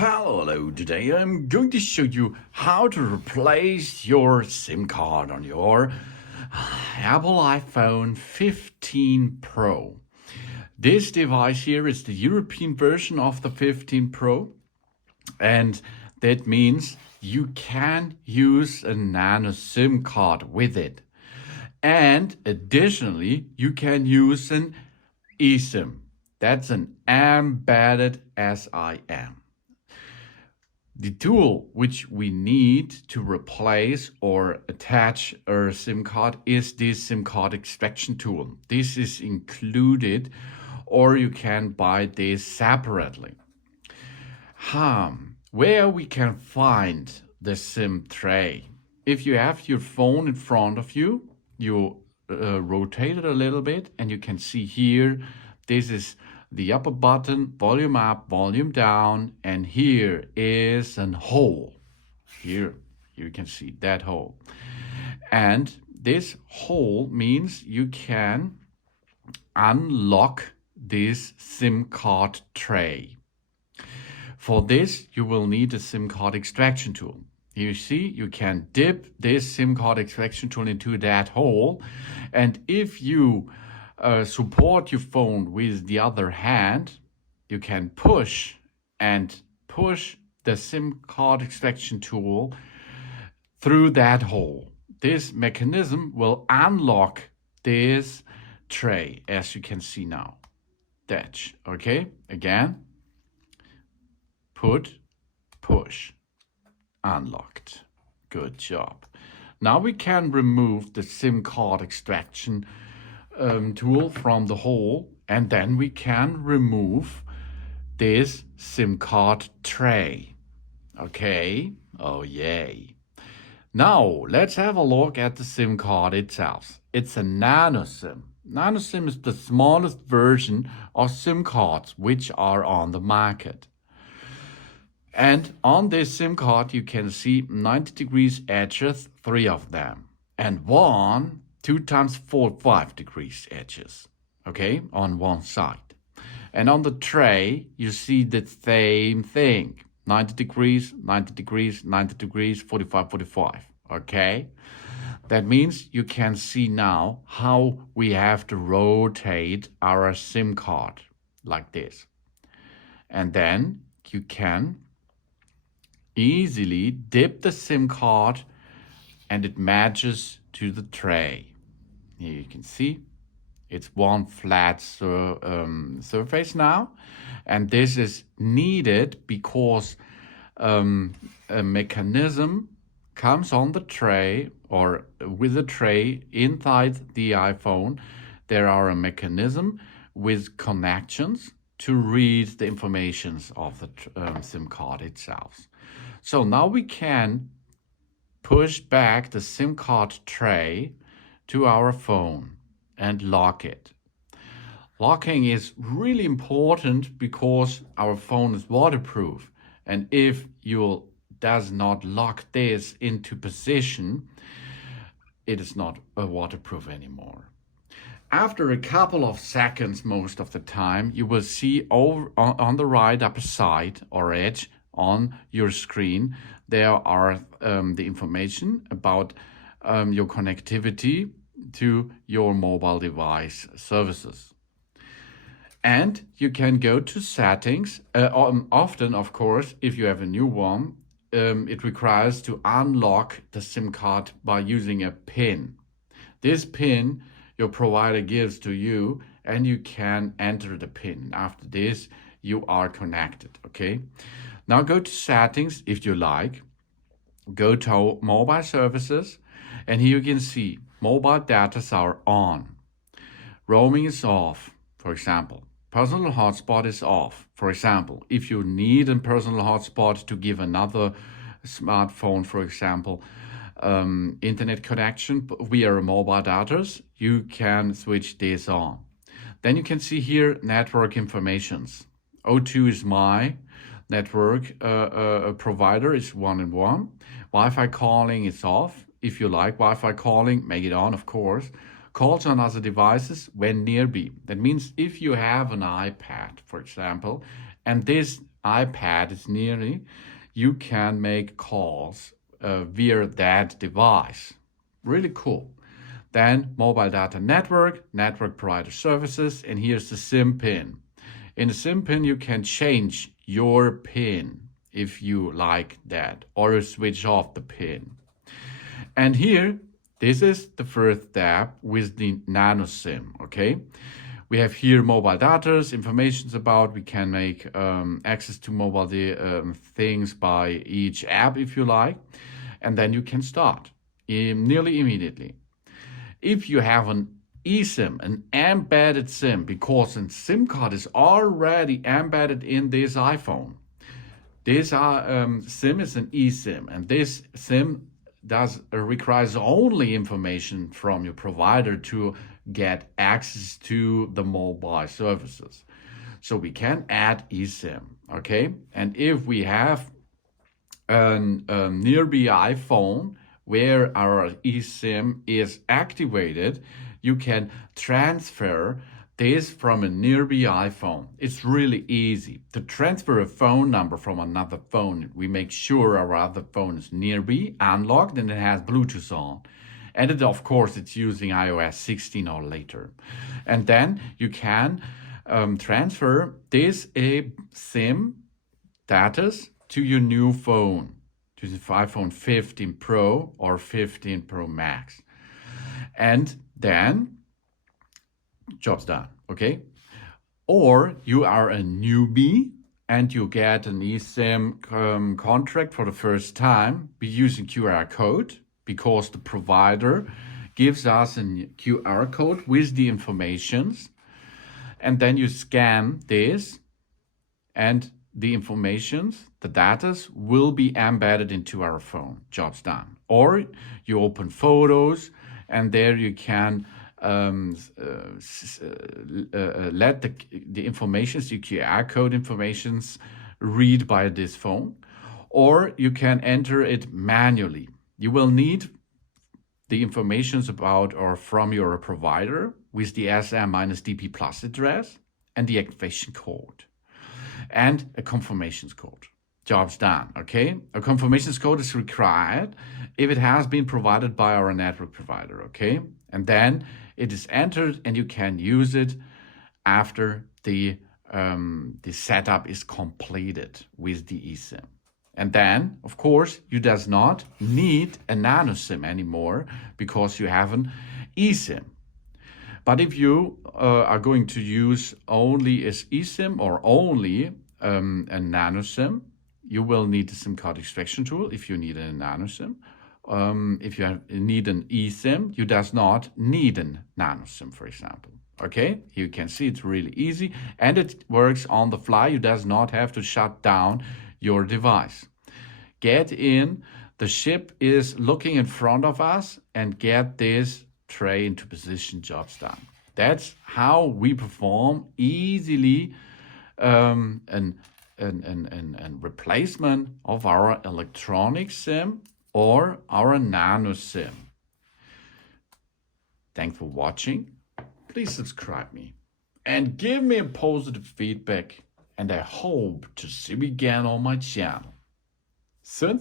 Hello, today I'm going to show you how to replace your SIM card on your Apple iPhone 15 Pro. This device here is the European version of the 15 Pro, and that means you can use a nano SIM card with it. And additionally, you can use an eSIM. That's an embedded SIM. The tool which we need to replace or attach our SIM card is this SIM card extraction tool. This is included, or you can buy this separately. Where we can find the SIM tray. If you have your phone in front of you, you rotate it a little bit and you can see here, this is the upper button, volume up, volume down, and here is an hole. Here you can see that hole. And this hole means you can unlock this SIM card tray. For this, you will need a SIM card extraction tool. You see, you can dip this SIM card extraction tool into that hole, and if you support your phone with the other hand, you can push the SIM card extraction tool through that hole. This mechanism will unlock this tray, as you can see now. That's okay. Again, push, unlocked. Good job. Now we can remove the SIM card extraction tool from the hole, and then we can remove this SIM card tray. Okay, oh yay. Now let's have a look at the SIM card itself. It's a nano SIM. Nano SIM is the smallest version of SIM cards which are on the market. And on this SIM card you can see 90 degrees edges, 3 of them, and 2 times 5 degrees edges, okay, on one side. And on the tray, you see the same thing, 90 degrees, 90 degrees, 90 degrees, 45, 45, okay? That means you can see now how we have to rotate our SIM card like this. And then you can easily dip the SIM card and it matches to the tray. Here you can see it's one flat surface now, and this is needed because a mechanism comes on the tray, or with the tray inside the iPhone. There are a mechanism with connections to read the informations of the SIM card itself. So now we can push back the SIM card tray to our phone and lock it. Locking is really important because our phone is waterproof, and if you does not lock this into position, it is not waterproof anymore. After a couple of seconds, most of the time, you will see over on the right upper side or edge on your screen, there are the information about your connectivity to your mobile device services. And you can go to settings. Often, of course, if you have a new one, it requires to unlock the SIM card by using a PIN. This PIN your provider gives to you, and you can enter the PIN. After this, you are connected, okay? Now go to settings if you like. Go to mobile services, and here you can see mobile data are on. Roaming is off, for example. Personal hotspot is off. For example, if you need a personal hotspot to give another smartphone, for example, internet connection via mobile data, you can switch this on. Then you can see here network informations. O2 is my network provider, is 1&1. Wi-Fi calling is off. If you like Wi-Fi calling, make it on, of course. Calls on other devices when nearby. That means if you have an iPad, for example, and this iPad is nearly, you can make calls via that device. Really cool. Then mobile data network, network provider services, and here's the SIM pin. In the SIM pin, you can change your pin if you like that, or switch off the pin. And here, this is the first step with the nano SIM, okay? We have here mobile data, information about, we can make access to mobile things by each app if you like, and then you can start nearly immediately. If you have an eSIM, an embedded SIM, because a SIM card is already embedded in this iPhone. This SIM is an eSIM, and this SIM requires only information from your provider to get access to the mobile services. So we can add eSIM, okay? And if we have a nearby iPhone where our eSIM is activated, you can transfer this from a nearby iPhone. It's really easy to transfer a phone number from another phone. We make sure our other phone is nearby, unlocked, and it has Bluetooth on. And it, of course, it's using iOS 16 or later. And then you can transfer this SIM data to your new phone, to the iPhone 15 Pro or 15 Pro Max. And then job's done, okay? Or you are a newbie and you get an eSIM contract for the first time by using QR code, because the provider gives us a QR code with the informations, and then you scan this, and the informations, the data, will be embedded into our phone. Job's done. Or you open photos, and there you can let the informations, the QR code informations, read by this phone, or you can enter it manually. You will need the informations about or from your provider with the SM-DP plus address and the activation code and a confirmations code. Job's done, okay? A confirmations code is required if it has been provided by our network provider, okay? And then it is entered and you can use it after the setup is completed with the eSIM. And then, of course, you does not need a nano SIM anymore because you have an eSIM. But if you are going to use only as eSIM or only a nano SIM, you will need a SIM card extraction tool if you need a nano SIM. If you need an eSIM, you does not need a nano SIM, for example. Okay, you can see it's really easy and it works on the fly. You does not have to shut down your device. Get in, the ship is looking in front of us, and get this tray into position. Job's done. That's how we perform easily an replacement of our electronic SIM or our nano SIM. Thanks for watching. Please subscribe me and give me a positive feedback, and I hope to see you again on my channel. Soon.